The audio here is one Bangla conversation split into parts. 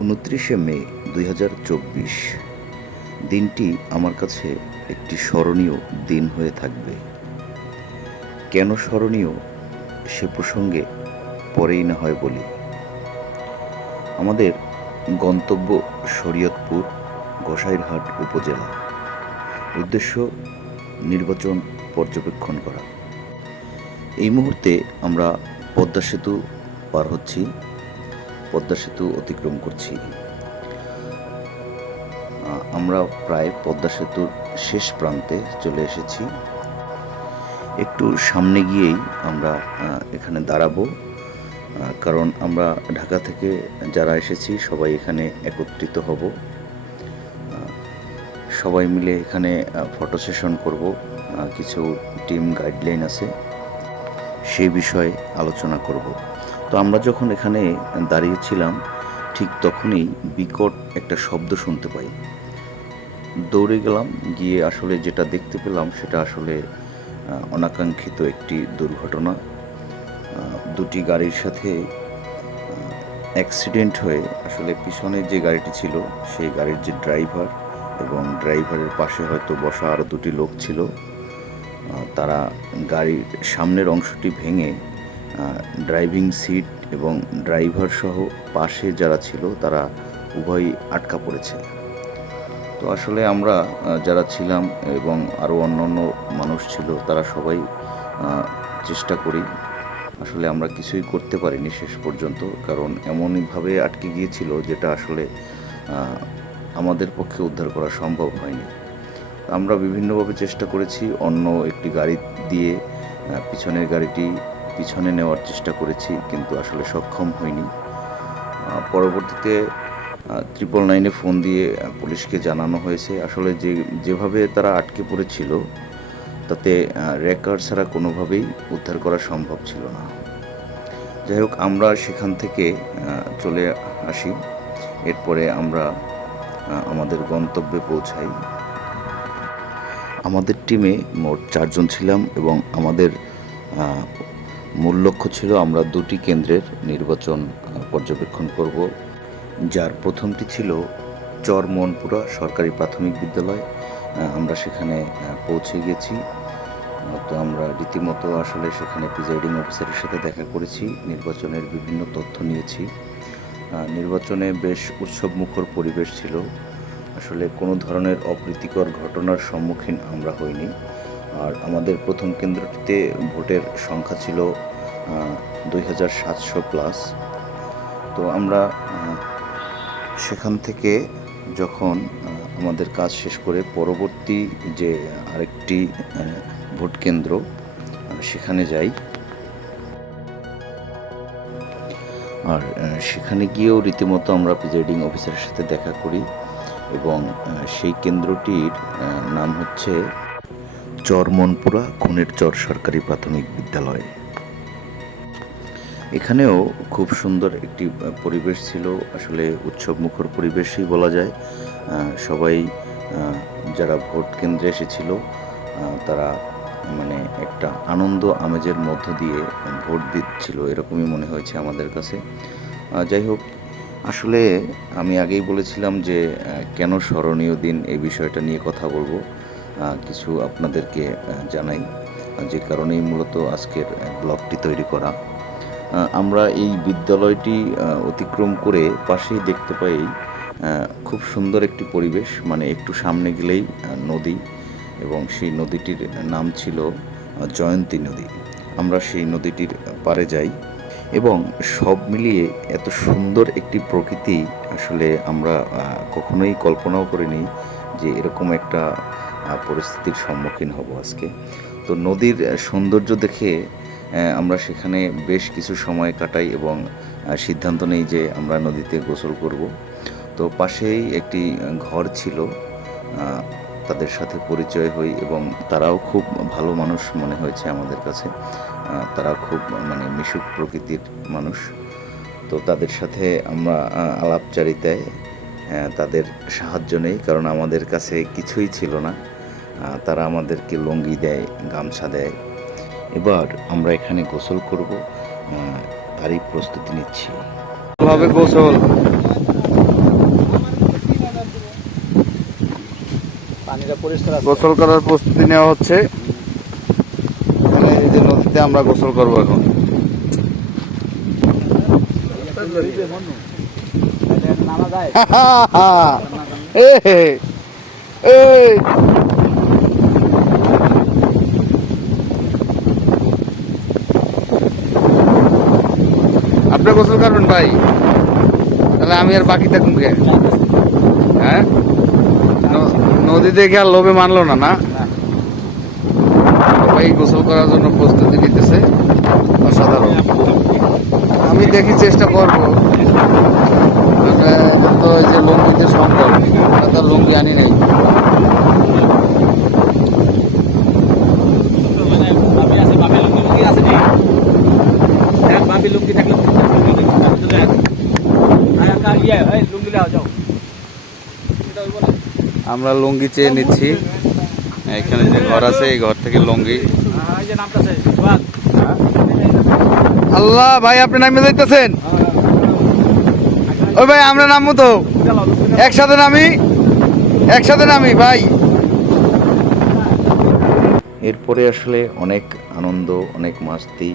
29শে মে 2024 দিনটি আমার কাছে একটি স্মরণীয় দিন হয়ে থাকবে। কেন স্মরণীয় সে প্রসঙ্গে পরেই না হয় বলি। আমাদের গন্তব্য শরীয়তপুর গোসাইরহাট উপজেলা। উদ্দেশ্য নির্বাচন পর্যবেক্ষণ করা। এই মুহূর্তে আমরা পদ্মা সেতু পার হচ্ছি, পদ্মা সেতু অতিক্রম করছি। আমরা প্রায় পদ্মা সেতুর শেষ প্রান্তে চলে এসেছি। একটু সামনে গিয়েই আমরা এখানে দাঁড়াবো, কারণ আমরা ঢাকা থেকে যারা এসেছি সবাই এখানে একত্রিত হব। সবাই মিলে এখানে ফটো সেশন করব। কিছু টিম গাইডলাইন আছে, সেই বিষয়ে আলোচনা করব। তো আমরা যখন এখানে দাঁড়িয়েছিলাম ঠিক তখনই বিকট একটা শব্দ শুনতে পাই। দৌড়ে গেলাম, গিয়ে আসলে যেটা দেখতে পেলাম সেটা আসলে অনাকাঙ্ক্ষিত একটি দুর্ঘটনা। দুটি গাড়ির সাথে অ্যাক্সিডেন্ট হয়ে আসলে পিছনে যে গাড়িটি ছিল সেই গাড়ির যে ড্রাইভার এবং ড্রাইভারের পাশে হয়তো বসা আরও দুটি লোক ছিল, তারা গাড়ির সামনের অংশটি ভেঙে ড্রাইভিং সিট এবং ড্রাইভার সহ পাশে যারা ছিল তারা উভয়ই আটকা পড়েছে। তো আসলে আমরা যারা ছিলাম এবং আরও অন্যান্য মানুষ ছিল তারা সবাই চেষ্টা করি। আসলে আমরা কিছুই করতে পারিনি শেষ পর্যন্ত, কারণ এমনইভাবে আটকে গিয়েছিল যেটা আসলে আমাদের পক্ষে উদ্ধার করা সম্ভব হয়নি। আমরা বিভিন্নভাবে চেষ্টা করেছি, অন্য একটি গাড়ি দিয়ে পিছনের গাড়িটি পিছনে নেওয়ার চেষ্টা করেছি, কিন্তু আসলে সক্ষম হয়নি। পরবর্তীতে 999-এ ফোন দিয়ে পুলিশকে জানানো হয়েছে। আসলে যেভাবে তারা আটকে পড়েছিল তাতে রেকার ছাড়া কোনোভাবেই উদ্ধার করা সম্ভব ছিল না। যাই হোক, আমরা সেখান থেকে চলে আসি। এরপরে আমরা আমাদের গন্তব্যে পৌঁছাই। আমাদের টিমে মোট 4 জন ছিলাম এবং আমাদের মূল লক্ষ্য ছিল আমরা দুটি কেন্দ্রের নির্বাচন পর্যবেক্ষণ করব, যার প্রথমটি ছিল চরমনপুরা সরকারি প্রাথমিক বিদ্যালয়। আমরা সেখানে পৌঁছে গেছি। তো আমরা রীতিমতো আসলে সেখানে প্রিজাইডিং অফিসারের সাথে দেখা করেছি, নির্বাচনের বিভিন্ন তথ্য নিয়েছি। নির্বাচনে বেশ উৎসবমুখর পরিবেশ ছিল। আসলে কোনো ধরনের অপ্রীতিকর ঘটনার সম্মুখীন আমরা হইনি। আর আমাদের প্রথম কেন্দ্রটিতে ভোটের সংখ্যা ছিল 2700+। তো আমরা সেখান থেকে যখন আমাদের কাজ শেষ করে পরবর্তী যে আরেকটি ভোট কেন্দ্র সেখানে যাই। আর সেখানে গিয়েও রীতিমতো আমরা প্রিজাইডিং অফিসারের সাথে দেখা করি এবং সেই কেন্দ্রটির নাম হচ্ছে চরমনপুরা খুনের চর সরকারি প্রাথমিক বিদ্যালয়। এখানেও খুব সুন্দর একটি পরিবেশ ছিল, আসলে উৎসবমুখর পরিবেশই বলা যায়। সবাই যারা ভোট কেন্দ্রে এসেছিল তারা মানে একটা আনন্দ আমেজের মধ্য দিয়ে ভোট দিচ্ছিল, এরকমই মনে হয়েছে আমাদের কাছে। যাই হোক, আসলে আমি আগেই বলেছিলাম যে কেন স্মরণীয় দিন, এই বিষয়টা নিয়ে কথা বলবো। কিছু আপনাদেরকে জানাই, যে কারণেই মূলত আজকের ব্লগটি তৈরি করা। আমরা এই বিদ্যালয়টি অতিক্রম করে পাশেই দেখতে পাই খুব সুন্দর একটি পরিবেশ, মানে একটু সামনে গেলেই নদী, এবং সেই নদীটির নাম ছিল জয়ন্তী নদী। আমরা সেই নদীটির পাড়ে যাই এবং সব মিলিয়ে এত সুন্দর একটি প্রকৃতি আসলে আমরা কখনোই কল্পনাও করিনি যে এরকম একটা পরিস্থিতির সম্মুখীন হব আজকে। তো নদীর সৌন্দর্য দেখে আমরা সেখানে বেশ কিছু সময় কাটাই এবং সিদ্ধান্ত নেই যে আমরা নদীতে গোসল করব। তো পাশেই একটি ঘর ছিল, তাদের সাথে পরিচয় হই এবং তারাও খুব ভালো মানুষ মনে হয়েছে আমাদের কাছে। তারা খুব মানে মিশুক প্রকৃতির মানুষ। তো তাদের সাথে আমরা আলাপচারিতায় তাদের সাহায্য নেই, কারণ আমাদের কাছে কিছুই ছিল না। তারা আমাদেরকে লুঙ্গি দেয়, গামছা দেয়। এবার আমরা এখানে গোসল করব, তারই প্রস্তুতি নিচ্ছি। ভাবে গোসল গোসল করার প্রস্তুতি নেওয়া হচ্ছে। এখানে এই যে নদীতে আমরা গোসল করবো এখন। আপনি গোসল করবেন ভাই? তাহলে আমি আর বাকি থাকুন কে? হ্যাঁ, নদী দেখে আর লোভে মানলো না। না, সবাই গোসল করার জন্য প্রস্তুতি নিতেছে। অসাধারণ। আমি দেখি চেষ্টা করবো। তো এই যে লুঙ্গিতে সম্ভব, তো লুঙ্গি আনি নাই। আমরা লুঙ্গি চেয়ে নিচ্ছি। এখানে যে ঘর আছে এই ঘর থেকে লুঙ্গি। আল্লাহ ভাই, আপনি নামে যাইতেছেন? ওই ভাই আমরা নামবো তো, একসাথে নামি ভাই। এরপরে আসলে অনেক আনন্দ, অনেক মাস্তি,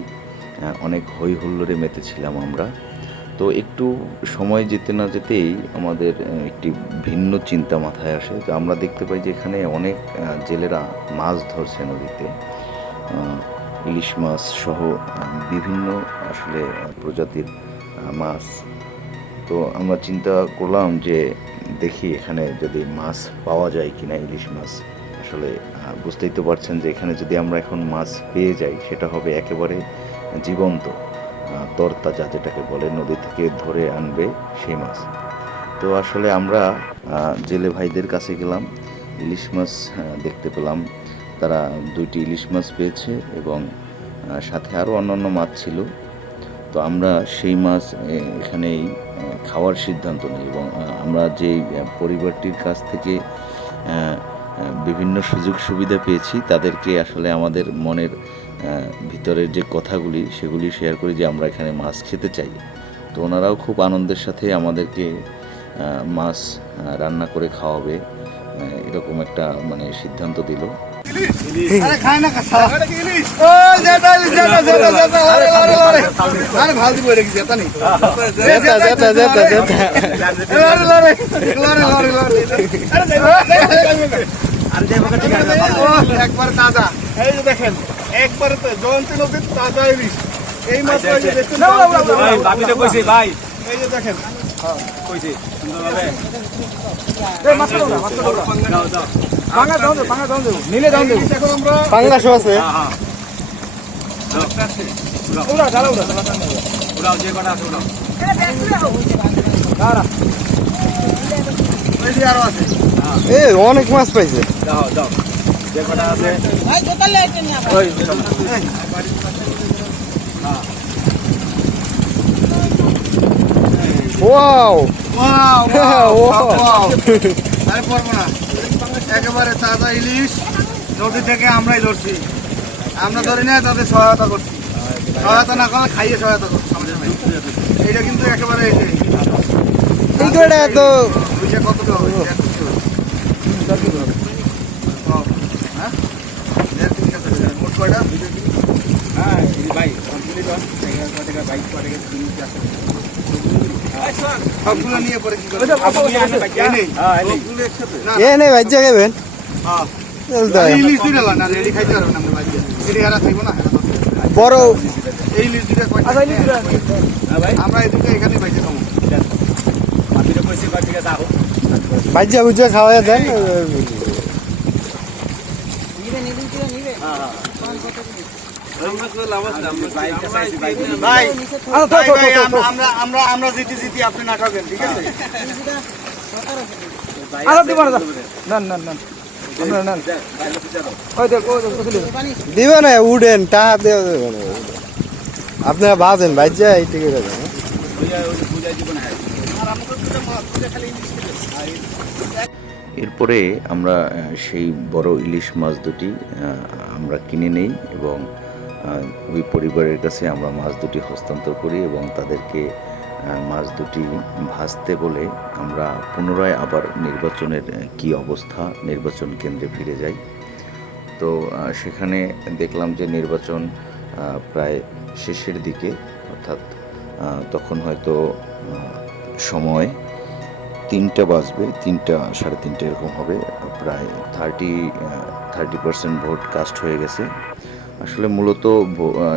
অনেক হই হুল্লোড়ে মেতেছিলাম আমরা। তো একটু সময় যেতে না যেতেই আমাদের একটি ভিন্ন চিন্তা মাথায় আসে। তো আমরা দেখতে পাই যে এখানে অনেক জেলেরা মাছ ধরছে নদীতে, ইলিশ মাছ সহ বিভিন্ন আসলে প্রজাতির মাছ। তো আমরা চিন্তা করলাম যে দেখি এখানে যদি মাছ পাওয়া যায় কিনা, ইলিশ মাছ। আসলে বুঝতেই তো পারছেন যে এখানে যদি আমরা এখন মাছ পেয়ে যাই সেটা হবে একেবারে জীবন্ত, তরতাজা যেটাকে বলে, নদী থেকে ধরে আনবে সেই মাছ। তো আসলে আমরা জেলে ভাইদের কাছে গেলাম, ইলিশ মাছ দেখতে পেলাম। তারা 2টি ইলিশ মাছ পেয়েছে এবং সাথে আরও অন্যান্য মাছ ছিল। তো আমরা সেই মাছ এখানেই খাওয়ার সিদ্ধান্ত নিই এবং আমরা যেই পরিবারটির কাছ থেকে বিভিন্ন সুযোগ সুবিধা পেয়েছি তাদেরকে আসলে আমাদের মনের ভিতরের যে কথাগুলি সেগুলি শেয়ার করি যে আমরা এখানে মাছ খেতে চাই। তো ওনারাও খুব আনন্দের সাথে আমাদেরকে মাছ রান্না করে খাওয়াবে এরকম একটা মানে সিদ্ধান্ত দিল। একবার তাজা, এই যে দেখেন, একবারে তো জয়ন্ত নদীর তাজা ইলিশ। এই মাছ এই যে দেখেন, পাঙ্গাস আছে। অনেক মাছ পাইছে। একেবারে তাজা ইলিশ নদী থেকে আমরাই ধরছি। আমরা ধরি না, তাদের সহায়তা করছি। সহায়তা না করলে খাইয়ে সহায়তা করছি আমাদের ভাই। এইটা কিন্তু একেবারে কতটা হবে? মোট কয়টা? সবগুলো নিয়ে পরে কি করবেন? ইলিশ দুইটা না রেডি খাইতে পারবেন আমরা ভাই। এটি হারা খাইবো না বড় এই ইলিশ দুইটা আমরা এই দুটো এখানে বাইতে খাবো। ভাইজা বুঝা খাওয়া দেন। আমরা জিতি জিতি আপনি না ঠকেন, ঠিক আছে? দিবে না, উডেন টাকা দেওয়া আপনারা বাজেন ভাই যা এই টিকে যাবেন। এরপরে আমরা সেই বড় ইলিশ মাছ দুটি আমরা কিনে নেই এবং ওই পরিবারের কাছে আমরা মাছ দুটি হস্তান্তর করি এবং তাদেরকে মাছ দুটি ভাজতে বলে আমরা পুনরায় আবার নির্বাচনের কি অবস্থা, নির্বাচন কেন্দ্রে ফিরে যাই। তো সেখানে দেখলাম যে নির্বাচন প্রায় শেষের দিকে, অর্থাৎ তখন হয়তো সময় 3টা বাজবে, 3টা সাড়ে 3টা এরকম হবে। প্রায় 30% ভোট কাস্ট হয়ে গেছে। আসলে মূলত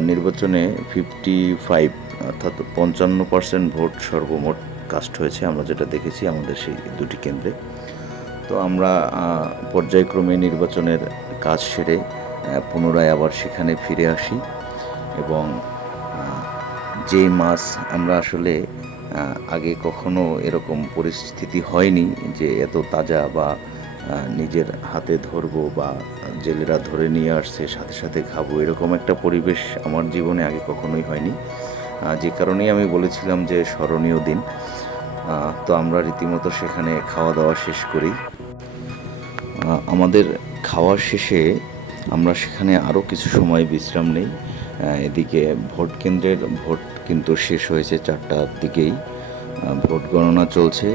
নির্বাচনে 55 অর্থাৎ 55% ভোট সর্বমোট কাস্ট হয়েছে, আমরা যেটা দেখেছি আমাদের সেই দুটি কেন্দ্রে। তো আমরা পর্যায়ক্রমে নির্বাচনের কাজ সেরে পুনরায় আবার সেখানে ফিরে আসি এবং যেই মাছ আমরা আসলে আগে কখনো এরকম পরিস্থিতি হয়নি যে এত তাজা বা নিজের হাতে ধরবো বা জেলেরা ধরে নিয়ে আসছে সাথে সাথে খাবো, এরকম একটা পরিবেশ আমার জীবনে আগে কখনোই হয়নি। যে কারণেই আমি বলেছিলাম যে স্মরণীয় দিন। তো আমরা রীতিমতো সেখানে খাওয়া দাওয়া শেষ করি। আমাদের খাওয়ার শেষে আমরা সেখানে আরও কিছু সময় বিশ্রাম নেই। এদিকে ভোট কেন্দ্রের ভোট কিন্তু শেষ হয়েছে 4টার দিকেই, ভোট গণনা চলছে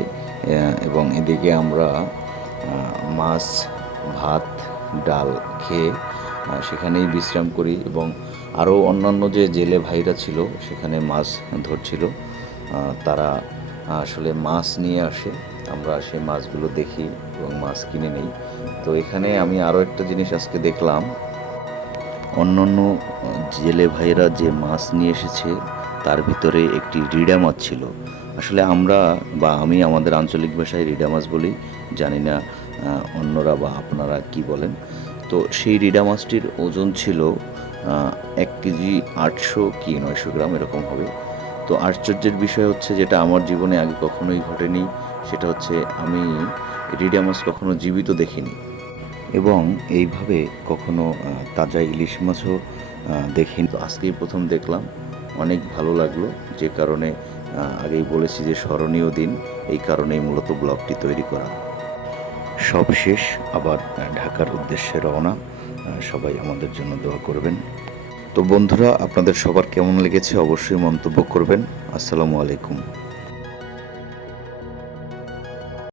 এবং এদিকে আমরা মাছ, ভাত, ডাল খেয়ে সেখানেই বিশ্রাম করি এবং আরও অন্যান্য যে জেলে ভাইরা ছিল সেখানে মাছ ধরছিল, তারা আসলে মাছ নিয়ে আসে, আমরা সেই মাছগুলো দেখি এবং মাছ কিনে নিই। তো এখানে আমি আরও একটা জিনিস আজকে দেখলাম, অন্যান্য জেলে ভাইয়েরা যে মাছ নিয়ে এসেছে তার ভিতরে একটি রিডা মাছ ছিল। আসলে আমরা বা আমি আমাদের আঞ্চলিক ভাষায় রিডা মাছ বলি, জানি না অন্যরা বা আপনারা কি বলেন। তো সেই রিডা মাছটির ওজন ছিল 1 কেজি 800 কি 900 গ্রাম এরকম হবে। তো আশ্চর্যের বিষয় হচ্ছে, যেটা আমার জীবনে আগে কখনোই ঘটেনি, সেটা হচ্ছে আমি রিডা মাছ কখনো জীবিত দেখিনি এবং এইভাবে কখনো তাজা ইলিশ মাছও দেখিনি। তো আজকেই প্রথম দেখলাম, অনেক ভালো লাগলো। যে কারণে আগেই বলেছি যে স্মরণীয় দিন, এই কারণেই মূলত ব্লগটি তৈরি করা। সব শেষ, আবার ঢাকার উদ্দেশ্যে রওনা। সবাই আমাদের জন্য দোয়া করবেন। তো বন্ধুরা, আপনাদের সবার কেমন লেগেছে অবশ্যই মন্তব্য করবেন। আসসালামু আলাইকুম।